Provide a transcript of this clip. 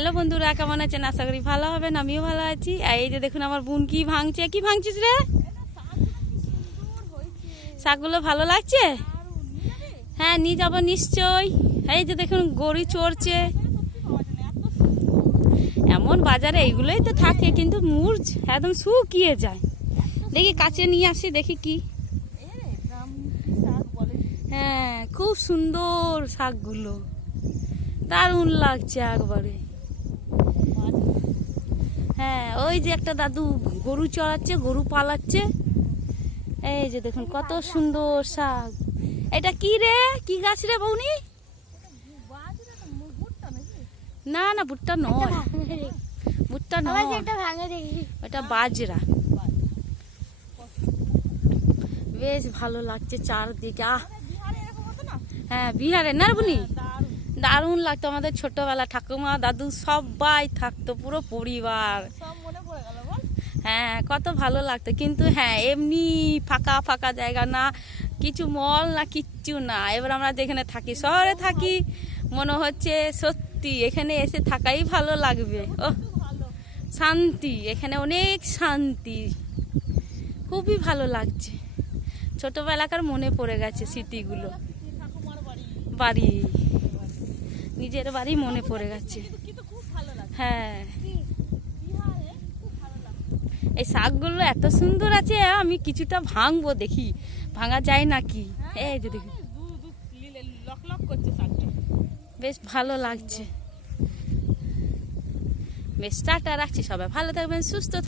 Hello বন্ধুরা, কেমন আছেন? আশা করি ভালো হবেন। আমিও ভালো আছি। আর এই যে দেখুন আমার বোন কি ভাঙছে। কি ভাঙছিস রে? শাকগুলো ভালো লাগছে? হ্যাঁ, নিয়ে যাবো নিশ্চয়। এই যে দেখুন গরু চড়ছে। এমন বাজারে এইগুলোই তো থাকে, কিন্তু মুরজ একদম শুকিয়ে যায়। দেখি কাছে নিয়ে আসি, দেখি কি। হ্যাঁ, খুব সুন্দর শাকগুলো, দারুণ লাগছে একবারে। হ্যাঁ, ওই যে একটা দাদু গরু চড়াচ্ছে, গরু পালাচ্ছে। এই যে দেখুন কত সুন্দর শাক। এটা কি রে? কি গাছ রে বৌনি? না না, ভুট্টা নয়, ভুট্টা নয়, এটা বাজরা। বেশ ভালো লাগছে চারদিকে। হ্যাঁ, বিহারে না বুনি, দারুণ লাগতো। আমাদের ছোটবেলা ঠাকুমা দাদু সবাই থাকতো, পুরো পরিবার। হ্যাঁ, কত ভালো লাগতো। কিন্তু হ্যাঁ, এমনি ফাঁকা ফাঁকা জায়গা না, কিছু মল না, কিচ্ছু না। এবার আমরা যেখানে থাকি, শহরে থাকি, মনে হচ্ছে সত্যি এখানে এসে থাকাই ভালো লাগবে। ও শান্তি, এখানে অনেক শান্তি, খুবই ভালো লাগছে। ছোটবেলাকার মনে পড়ে গেছে স্মৃতিগুলো। বাড়ি, নিজের বাড়ি মনে পড়ে গেছে। হ্যাঁ, এই শাকগুলো এত সুন্দর আছে, আমি কিছুটা ভাঙবো, দেখি ভাঙা যায় নাকি। এই যে দেখি, বেশ ভালো লাগছে। বেশ টাটা, রাখছি। সবাই ভালো থাকবেন, সুস্থ থাকবেন।